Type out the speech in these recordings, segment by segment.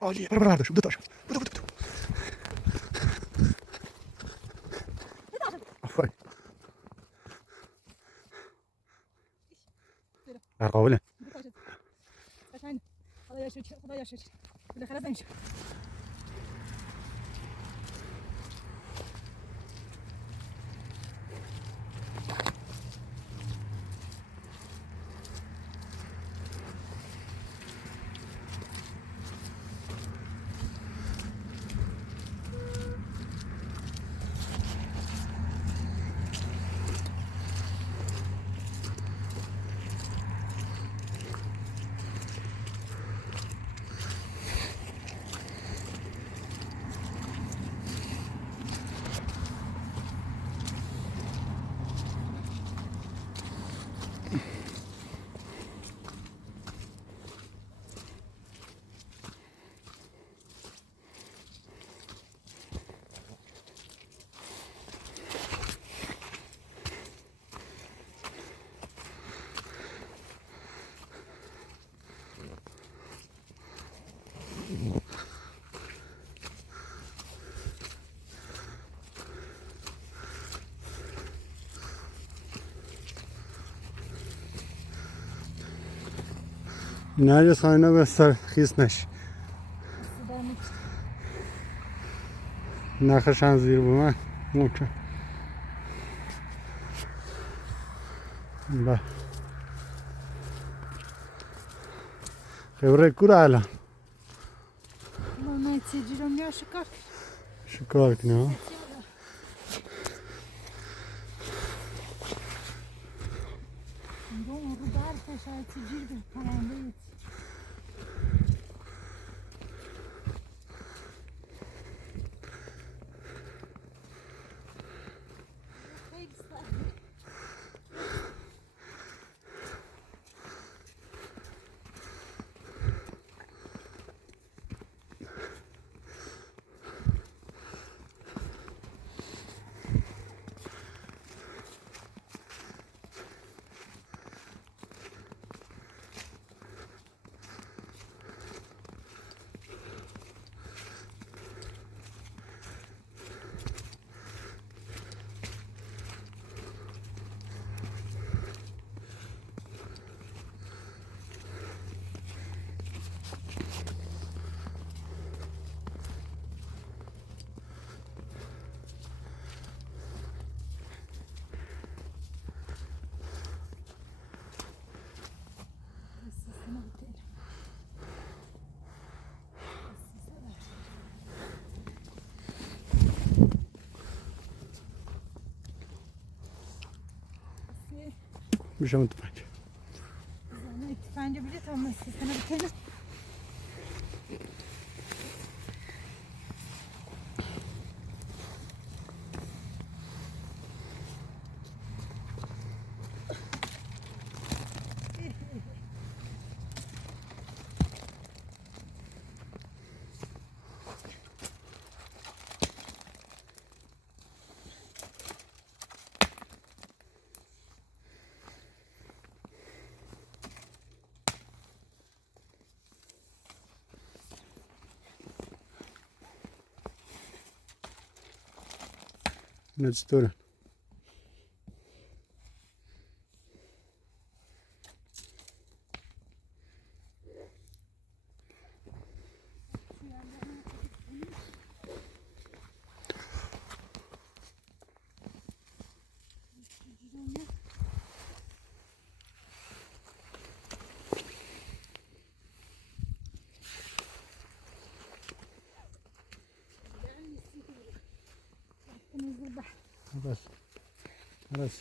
عالیه. برو برداشت. دو تاشو. بودو. آفرین. در قابله. خدا شکر. بالاخره زنگ شد. نرجس خانه بستر خیس نش. نخشن زیر بومن ممکن. با خبره کورا الان من تیجیرم یا شکار کنه. رو برفش تیجیر به پرنده میشه متفنج. تفنج بیده تا مسیحانه بکنه. نه چطوره؟ بس بس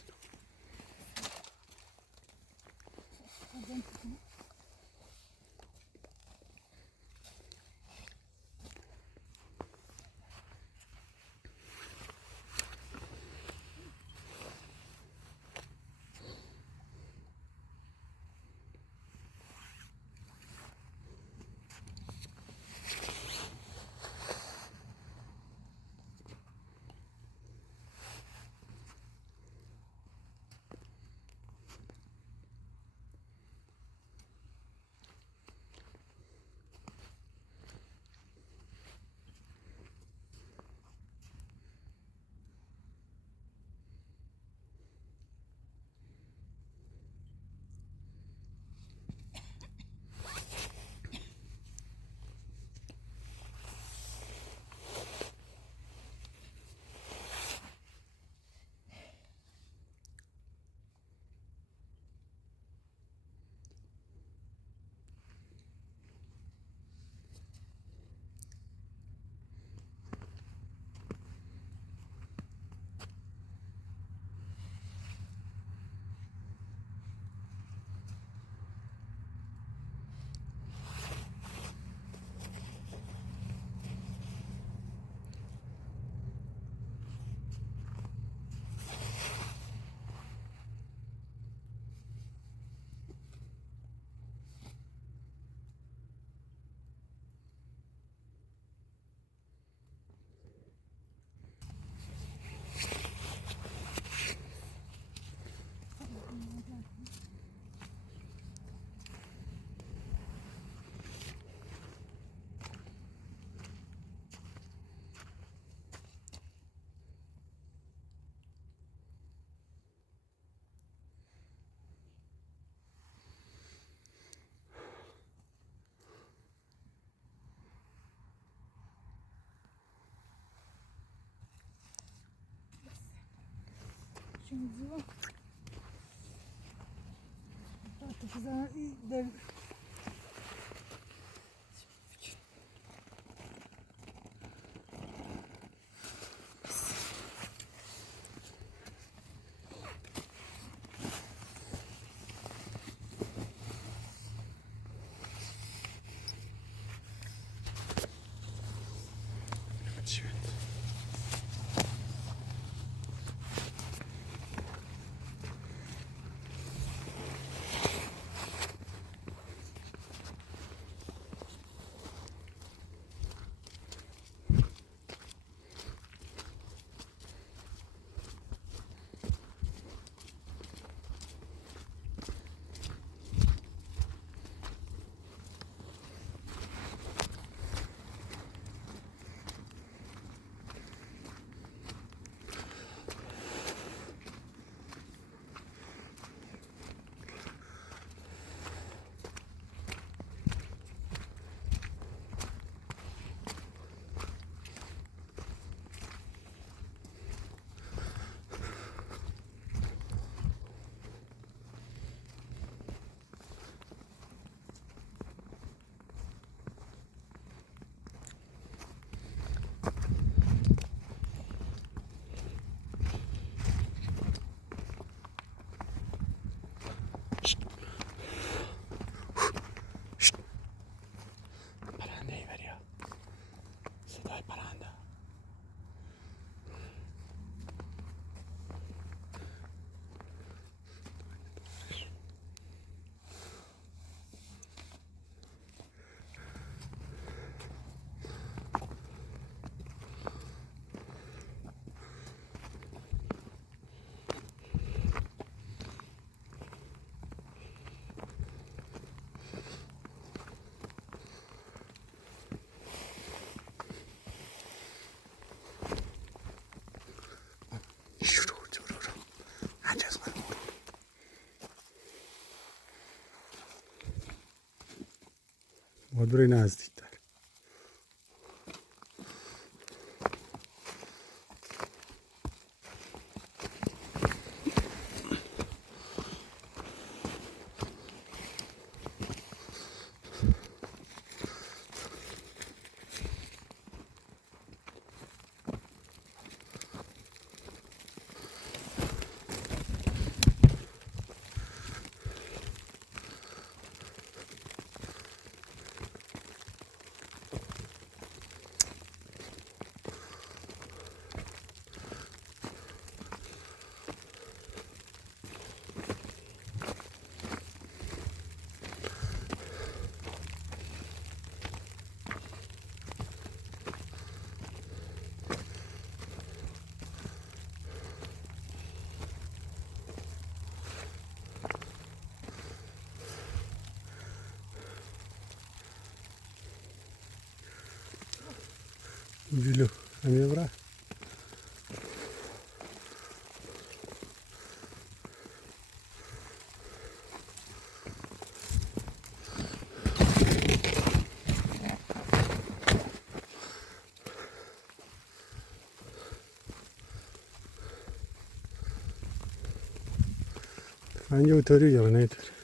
işimiz var. Artık zaman iyi پرنده بری ها. صدای پرنده. مادر نزدیکتر. جلو همین برا. Bence oturuyor ya, ne oturuyor?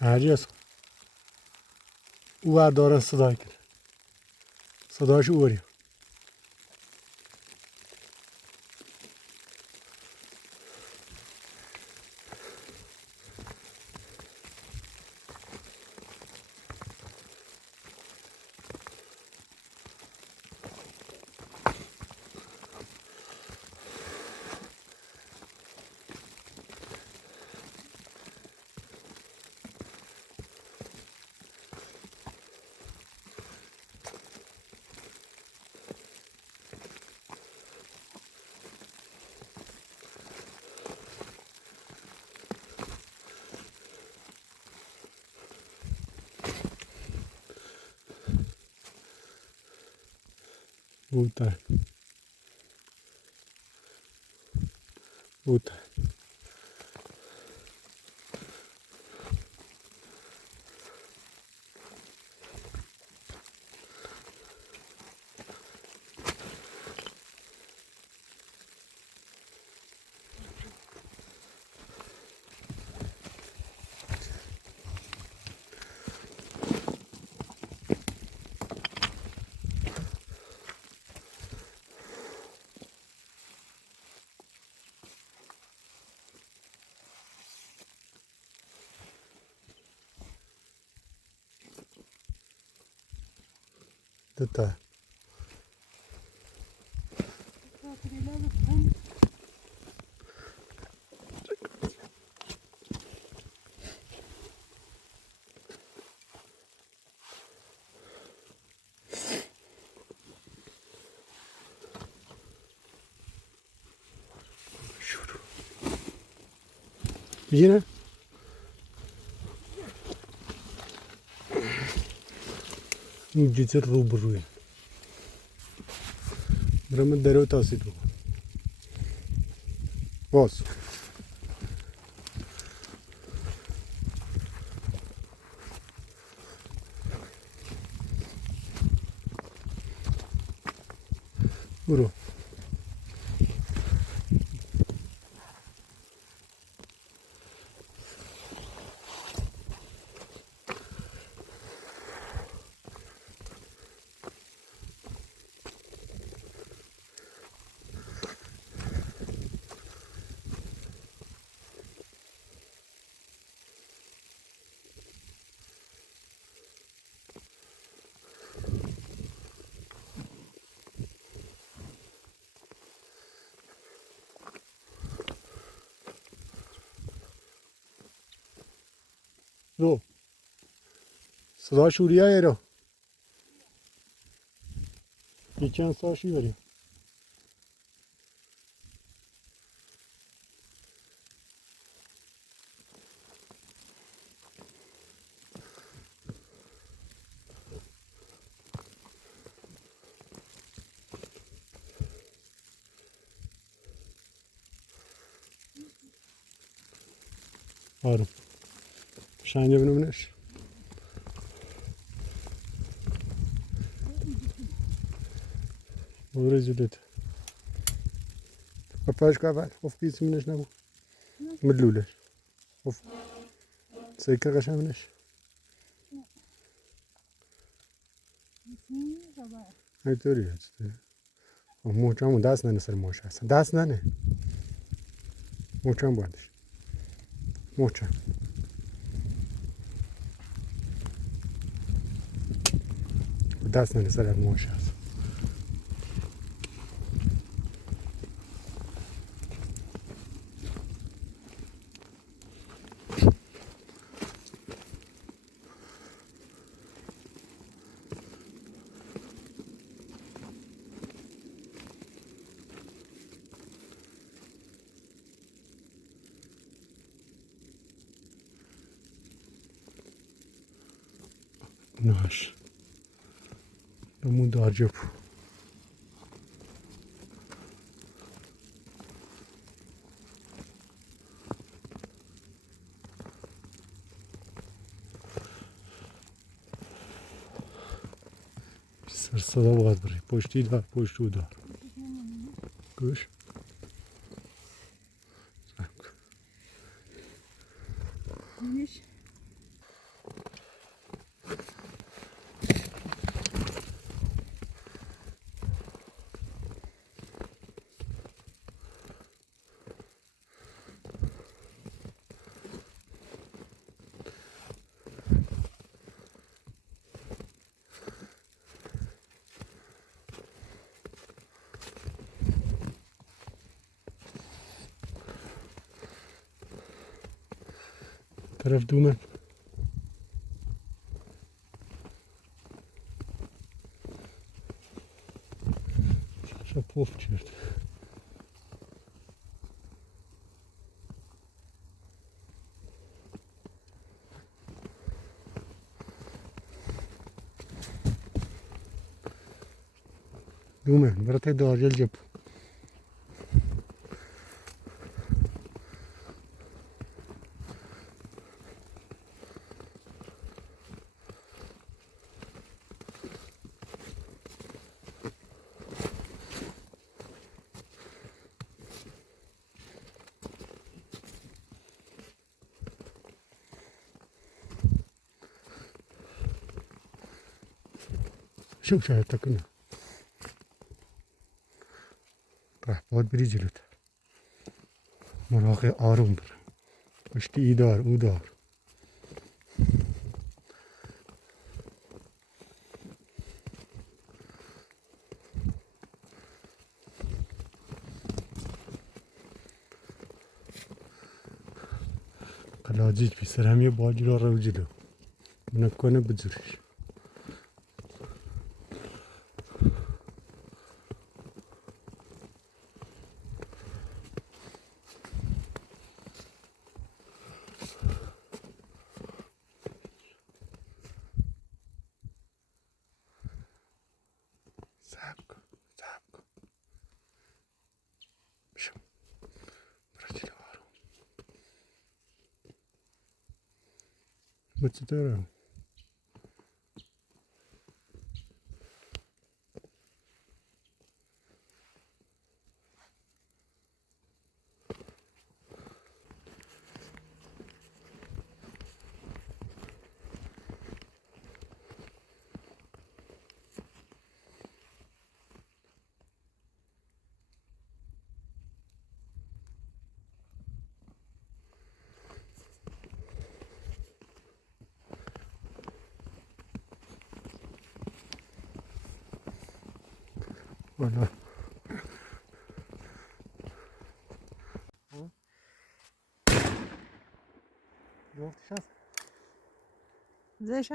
هرجاست او ور دارن صدای کرد صداش اوری بوتر بوتر دوتا شروع بگیره این جیتر رو بروی برام درو تاسید بکن باز برو رو صدا شوریه رو یکی صداشی بریم آره شنگه بنومنش برو زودت پاش کابل of پیس منش نبود مدلولش of سیکر قشنگش اینطوری هست محکم دست ننه سر ماش هستن دست ننه محکم باندش محکم دست ننه سر ماش هست ناش نمون دارجه بو سر صدا باید بری پشتی دار پشتو دار گوش Neymiş? طرف دومه شو پوف کرد دومه برات داجل جب شو شاهد تكنا راح بود بری جلوتر مراقب آروم بر پشتی ای دار او دار قلاجیج بی سر همی باجی را رو جلو نکنه بجورش صبر کن بشم برا جلو آروم بچه دارم والا جفتش هست زش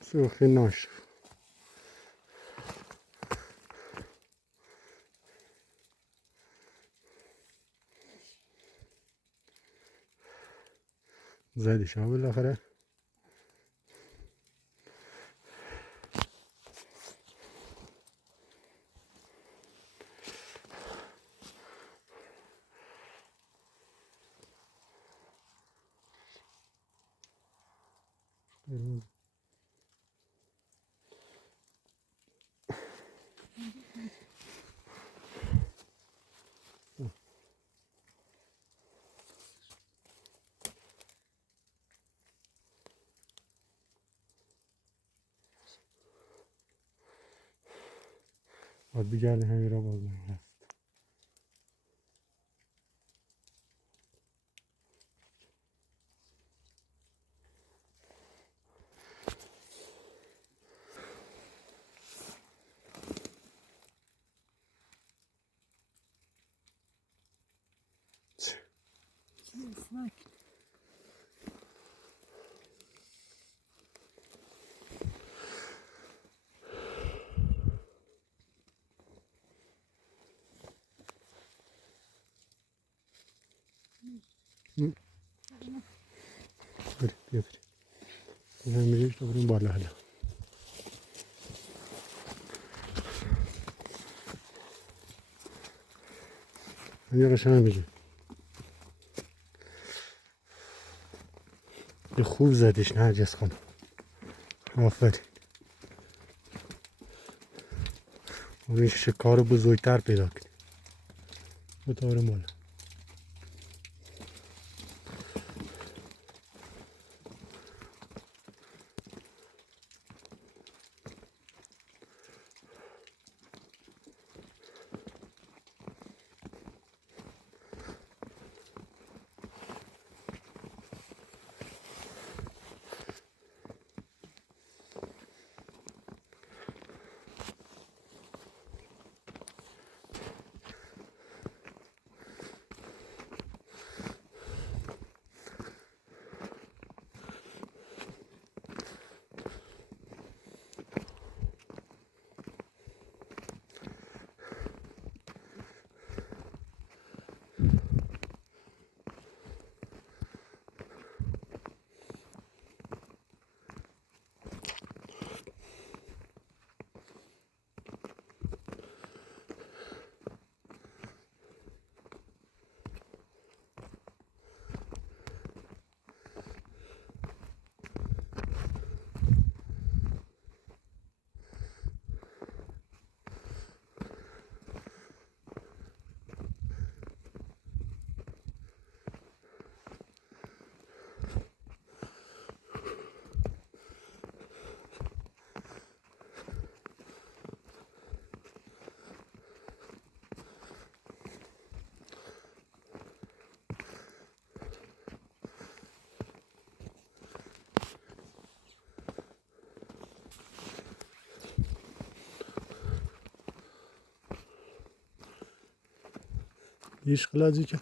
سوخی ناش زدیش ها بالاخره باید بگردی همین را باز هست اسمک بری بیا بری این هم میریش تا بریم بالا حالا یه قشنگ میگه یه خوب زدیش نرجس خانم آفرین اون شکار بزرگتر پیدا کنی بطورم بالا Iskelazica.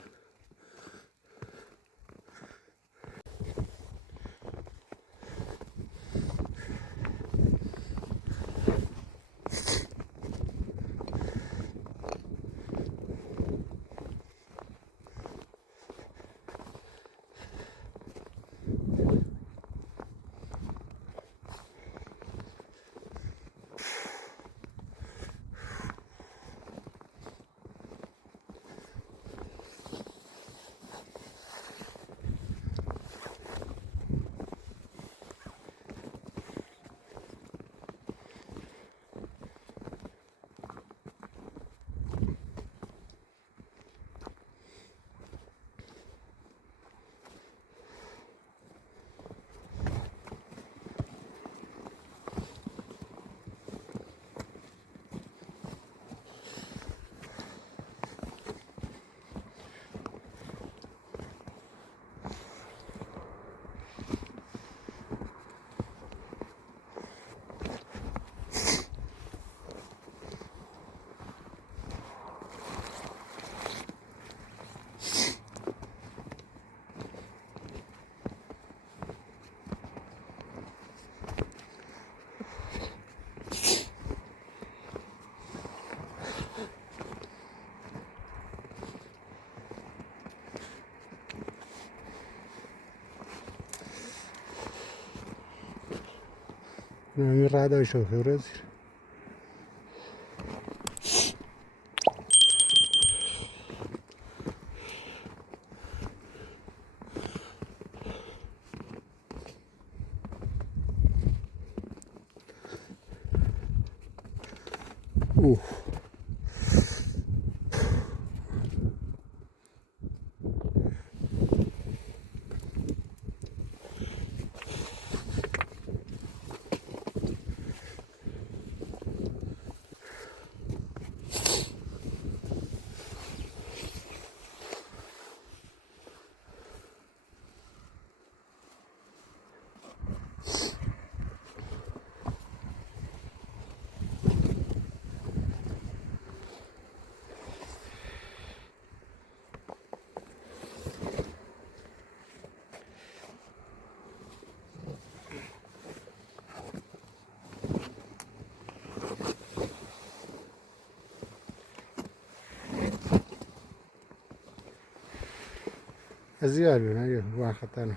Não errado é isso, زيادة أنا واحد ثاني.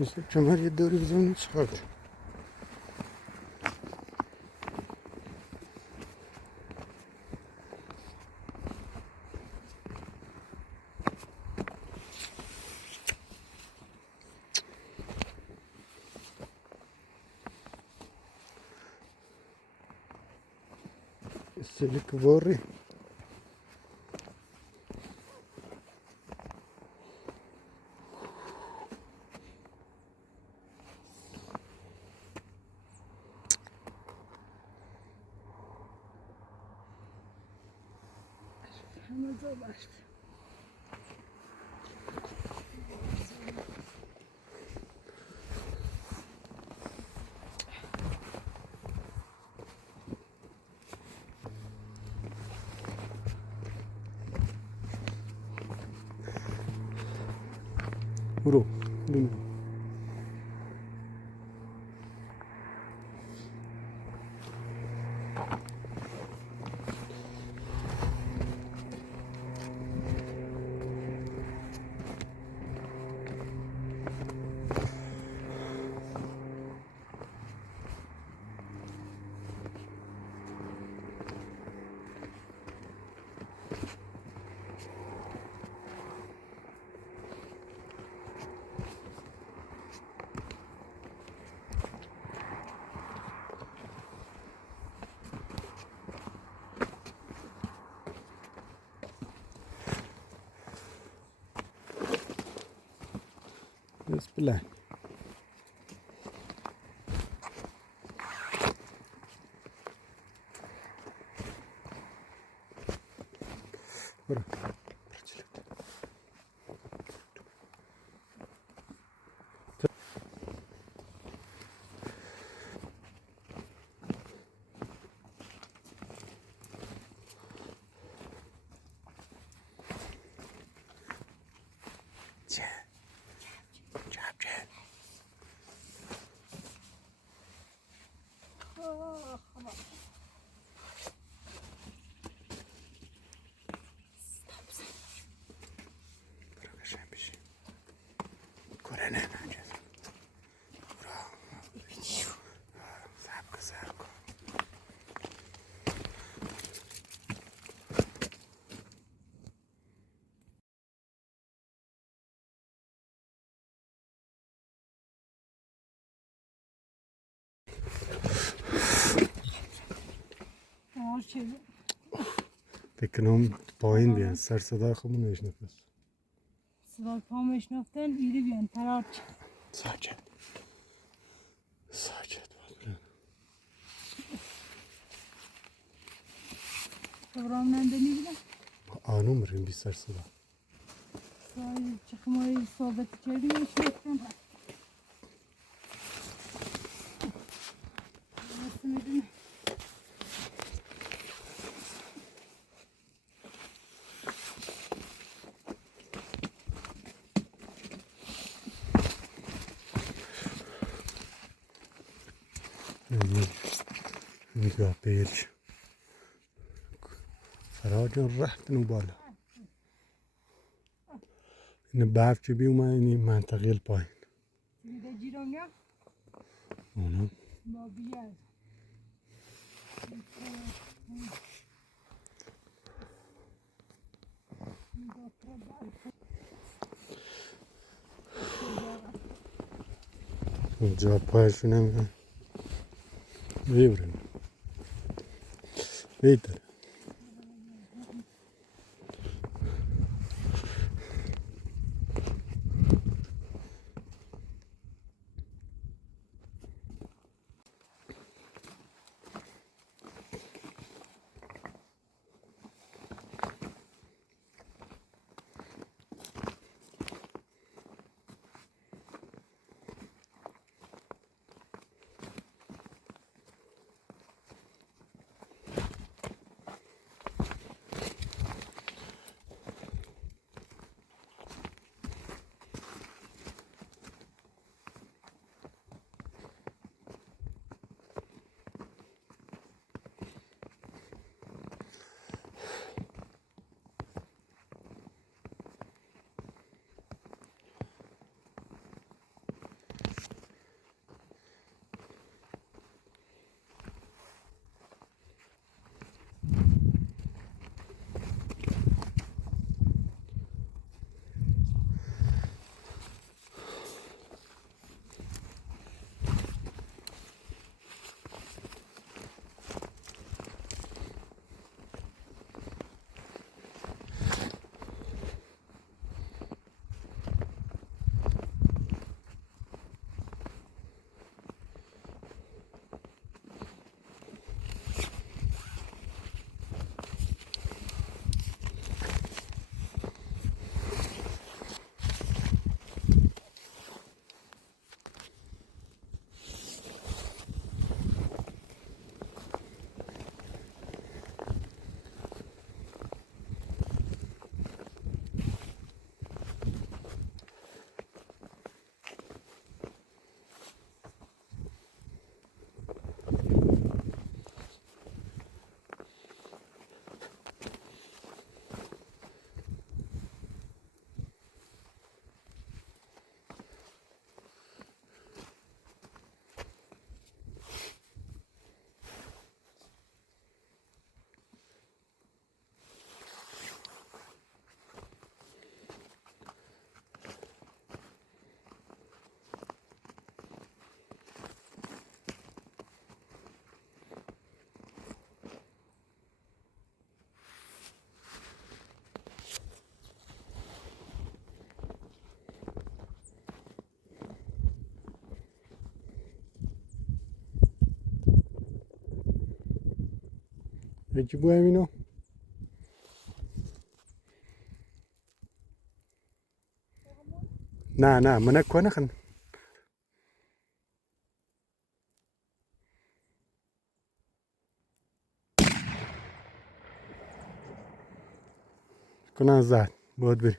مثل کمر یه دوری بزنیم چقدر استهلك بوري برو برو بسم الله برو فکر کنم پایین بیان سر صدا خودمون نشنفت صدای پا میشنفتن ایری بیان فرار ساکت ساکت باید خبرام ننده نیدن آنوم بریم بی سر صدا سای چخمایی صحبت کردی میشنفتن nasıl میدونی نگاه بیرش فراجان رفتن و بالا این برف که بیومه این منطقه پایین دیده جیرانگا اونم با بیاد اینجا پایشو نمیدن بیورن بیتر یکی بو همینو نه منک کنه خن کنه زد باید بری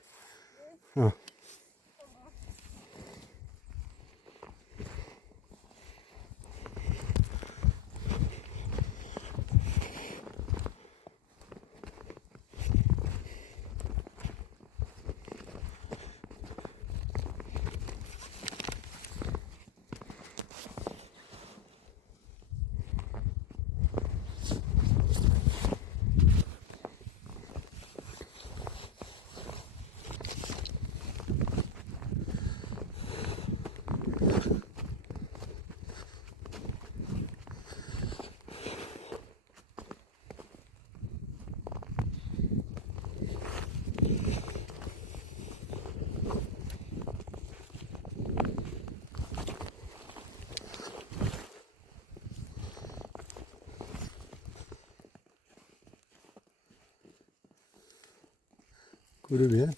کورو بیه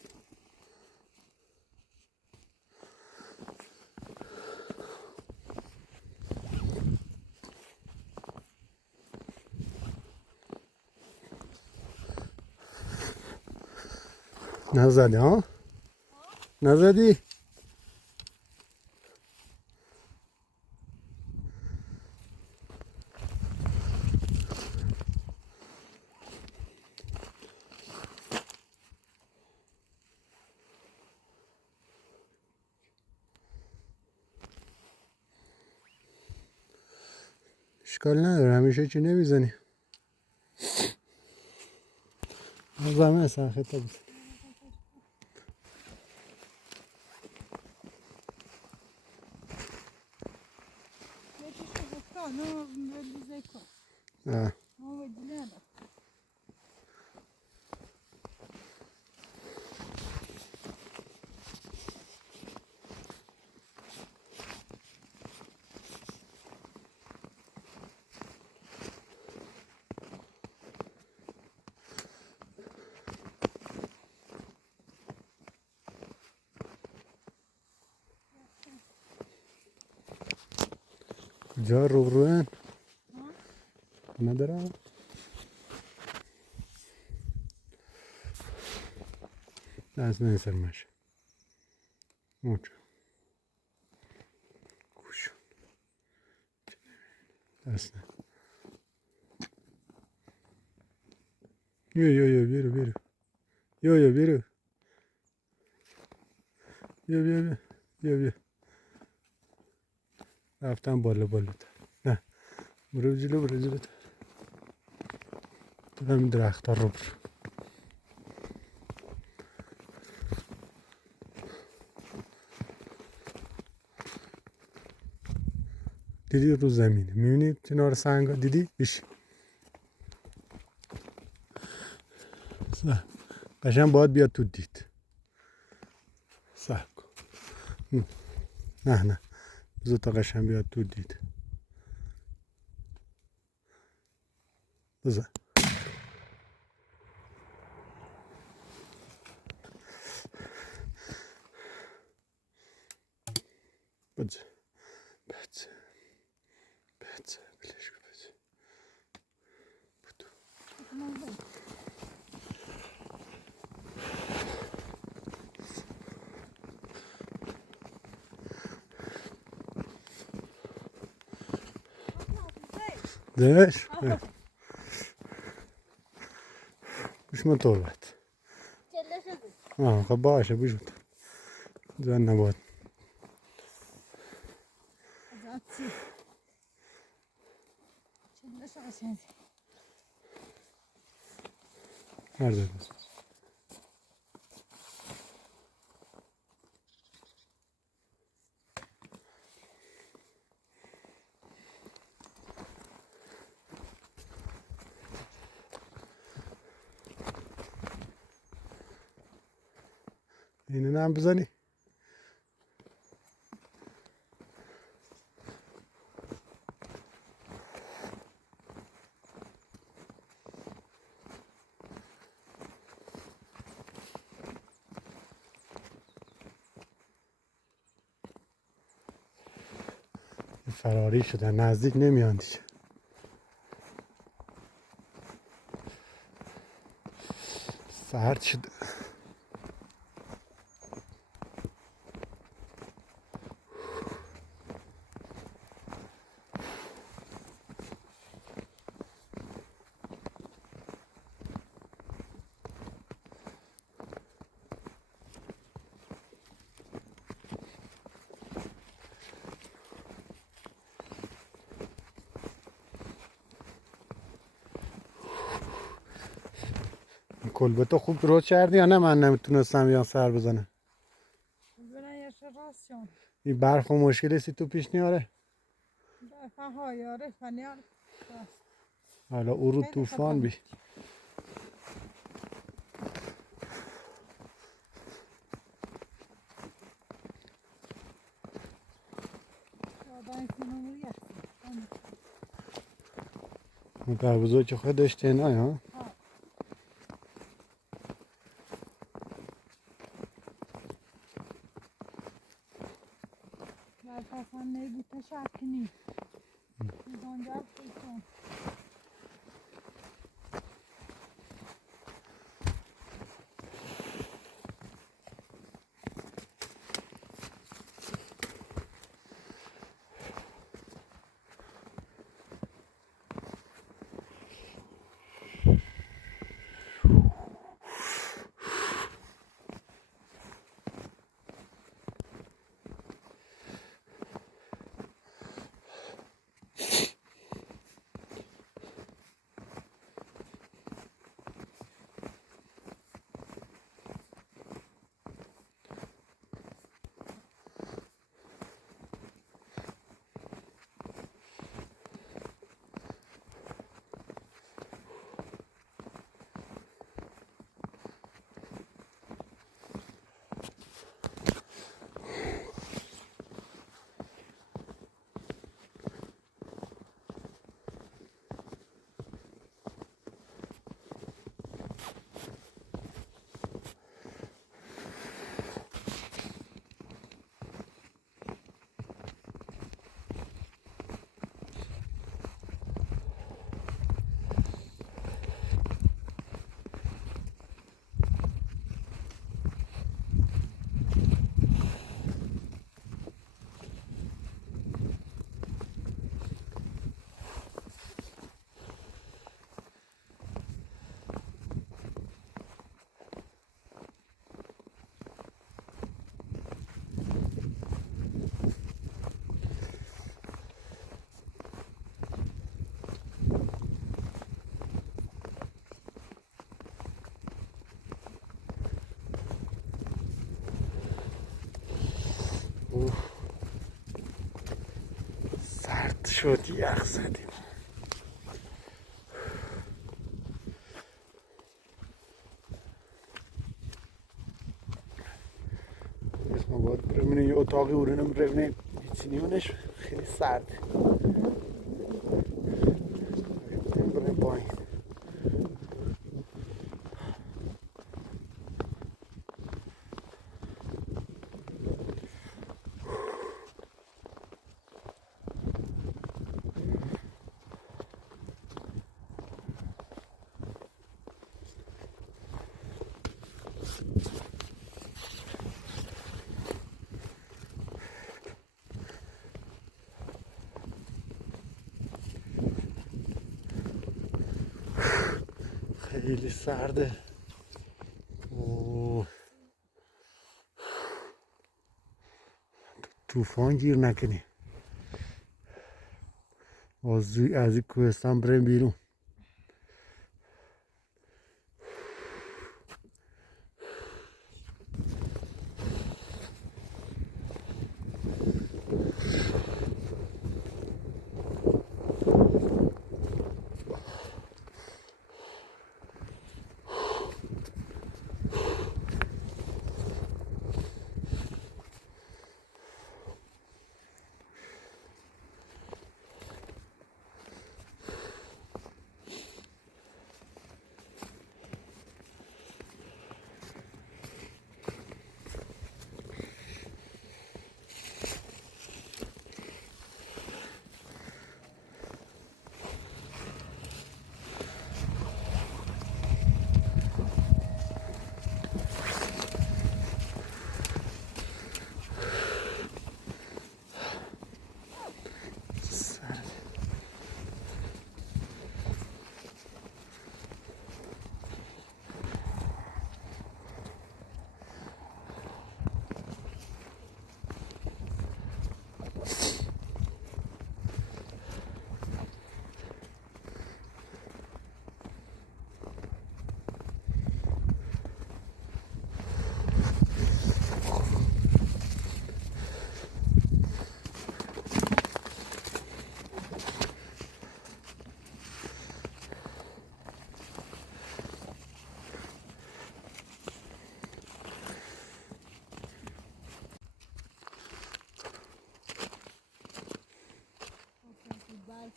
نزدی ها؟ نزدی؟ اشکال نداره همیشه چی نمیزنی از همه اصلا خطا بزن کجا روبروین ندارم از من سرمش موچو کوشون اصلا یو بیرو یو بیرو بیا رفتم بالا نه برو جلو تو همین درخت ها رو برو دیدی رو زمینه میبینی کنار سنگا دیدی بیش قشنگ باید بیاد تو دید صحب کن نه بذار تا قشنگ بیاد تو دید بذار بذار بلش کن بذار دهش بوش مطولت خب باشه بوش مطول زن نباد nerede biz? Yine ne yapacağız? فراری شدن، نزدیک نمیان دیگه. سرد شده. کلبه خوب درست کردی یا نه؟ من نمیتونستم یا سر بزنم. برن yaşarasyon. این برف و مشکلی سی تو پیش نیاره. Aha yare fanyar. حالا او رو خیلی طوفان بی. Şuradan sınırı yaksın. در بزرگ خودش تنهایی ها. Berkasan ne bu teşakini. Buradan gel kıysan. سرد شد، یخ زدیم. ما باید برمینه یه اتاقی برونم برمینه بیچینیمونش خیلی سرد. بریم پایین. خیلی سرده. طوفان گیر نکنی. از این کوهستان بریم بیرون.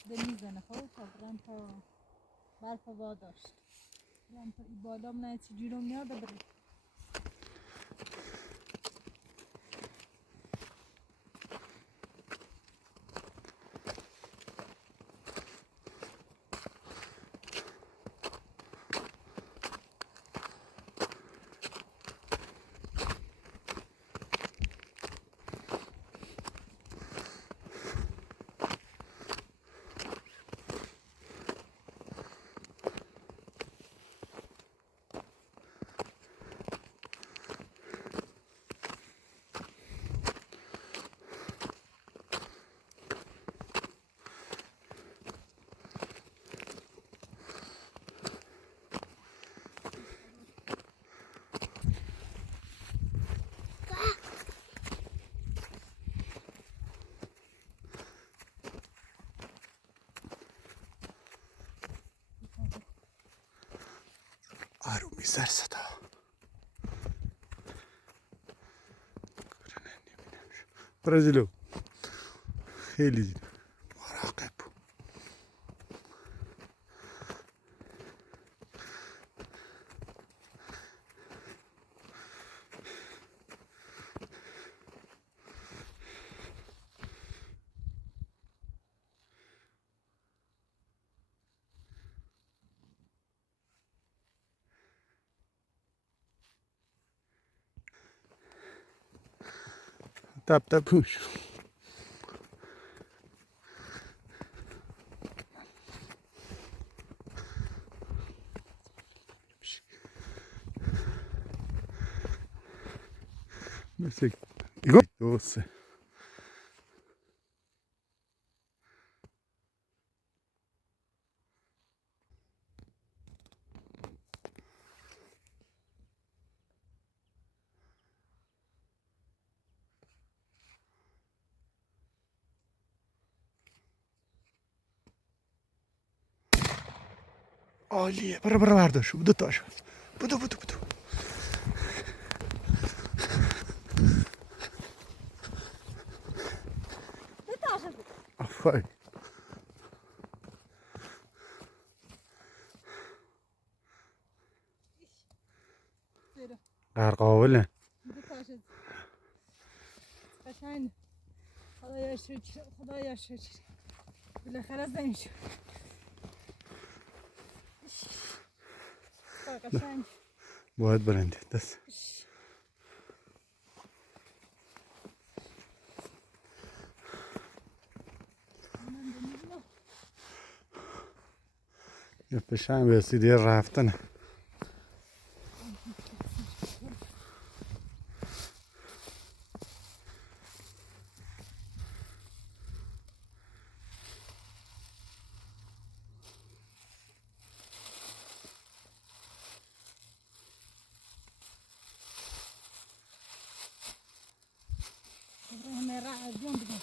ده میزنه خب تا برم تا برف واداشت برم تا این بالام نه چی جیرم نیاده بره آرومی سر صدا برو جلو خیلی مراقب تپ تپ پوش مثل دوسته عالیه برو برداشو بدو تاشو بدو آفرین قرقاوله قشنگ خدایا شکر خدایا شکر بالاخره زنگ شد قشنگ باید برنده دست یه پشنگ برسید یه رفتنه همه را عزیزم بگم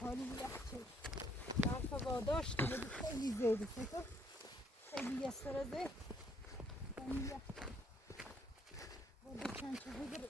حالی یخ چش برف واداشت ولی خیلی زیده فکر خیلی یسترده خیلی یخ وادو چند چه بگره